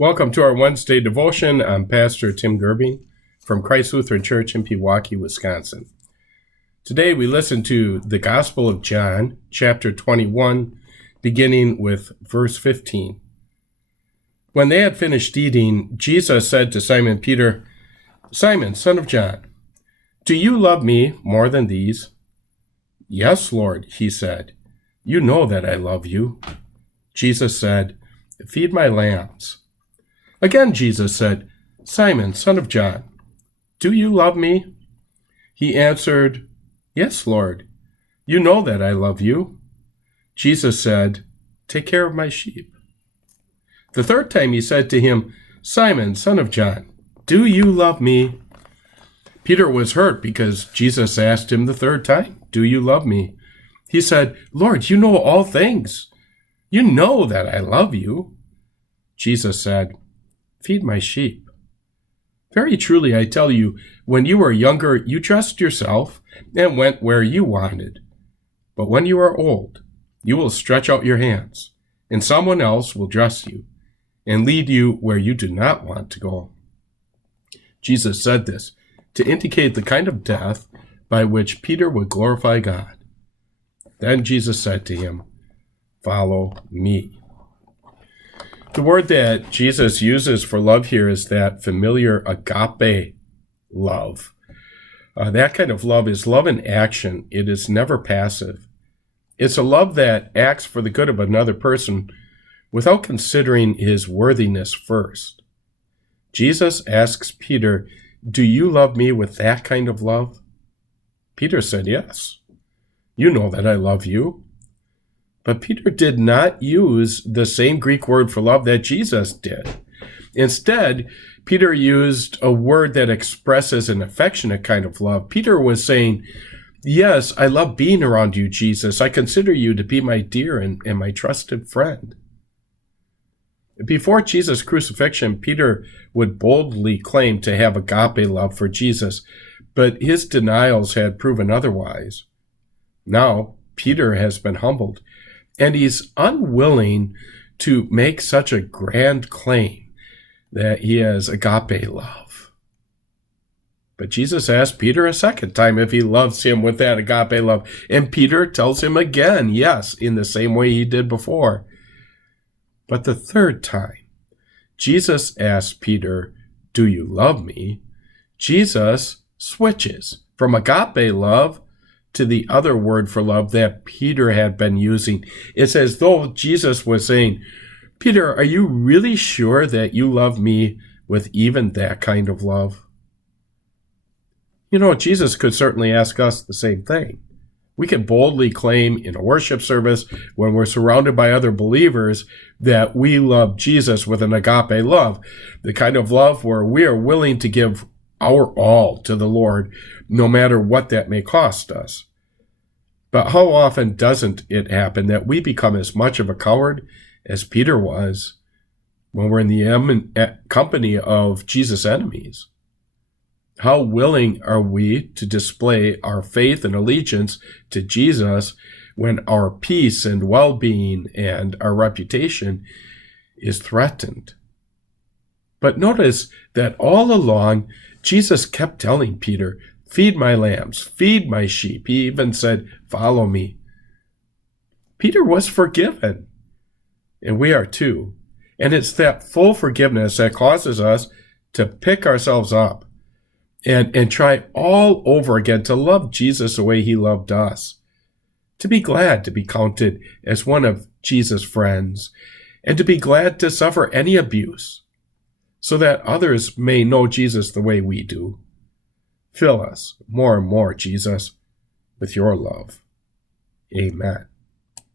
Welcome to our Wednesday devotion. I'm Pastor Tim Gerbing from Christ Lutheran Church in Pewaukee, Wisconsin. Today we listen to the Gospel of John, chapter 21, beginning with verse 15. When they had finished eating, Jesus said to Simon Peter, "Simon, son of John, do you love me more than these?" "Yes, Lord," he said. "You know that I love you." Jesus said, "Feed my lambs." Again Jesus said, "Simon, son of John, do you love me?" He answered, "Yes, Lord, you know that I love you." Jesus said, "Take care of my sheep." The third time he said to him, "Simon, son of John, do you love me?" Peter was hurt because Jesus asked him the third time, "Do you love me?" He said, "Lord, you know all things. You know that I love you." Jesus said, "Feed my sheep. Very truly, I tell you, when you were younger, you dressed yourself and went where you wanted. But when you are old, you will stretch out your hands, and someone else will dress you and lead you where you do not want to go." Jesus said this to indicate the kind of death by which Peter would glorify God. Then Jesus said to him, "Follow me." The word that Jesus uses for love here is that familiar agape love. That kind of love is love in action. It is never passive. It's a love that acts for the good of another person without considering his worthiness first. Jesus asks Peter, "Do you love me with that kind of love?" Peter said, "Yes. You know that I love you." But Peter did not use the same Greek word for love that Jesus did. Instead, Peter used a word that expresses an affectionate kind of love. Peter was saying, "Yes, I love being around you, Jesus. I consider you to be my dear and my trusted friend." Before Jesus' crucifixion, Peter would boldly claim to have agape love for Jesus, but his denials had proven otherwise. Now, Peter has been humbled, and he's unwilling to make such a grand claim that he has agape love. But Jesus asked Peter a second time if he loves him with that agape love, and Peter tells him again, yes, in the same way he did before. But the third time, Jesus asked Peter, "Do you love me?" Jesus switches from agape love to the other word for love that Peter had been using. It's as though Jesus was saying, "Peter, are you really sure that you love me with even that kind of love?" You know, Jesus could certainly ask us the same thing. We can boldly claim in a worship service when we're surrounded by other believers that we love Jesus with an agape love, the kind of love where we are willing to give our all to the Lord, no matter what that may cost us. But how often doesn't it happen that we become as much of a coward as Peter was when we're in the company of Jesus' enemies? How willing are we to display our faith and allegiance to Jesus when our peace and well-being and our reputation is threatened? But notice that all along, Jesus kept telling Peter, "Feed my lambs, feed my sheep." He even said, "Follow me." Peter was forgiven, and we are too. And it's that full forgiveness that causes us to pick ourselves up and try all over again to love Jesus the way he loved us, to be glad to be counted as one of Jesus' friends, and to be glad to suffer any abuse, so that others may know Jesus the way we do. Fill us more and more, Jesus, with your love. Amen.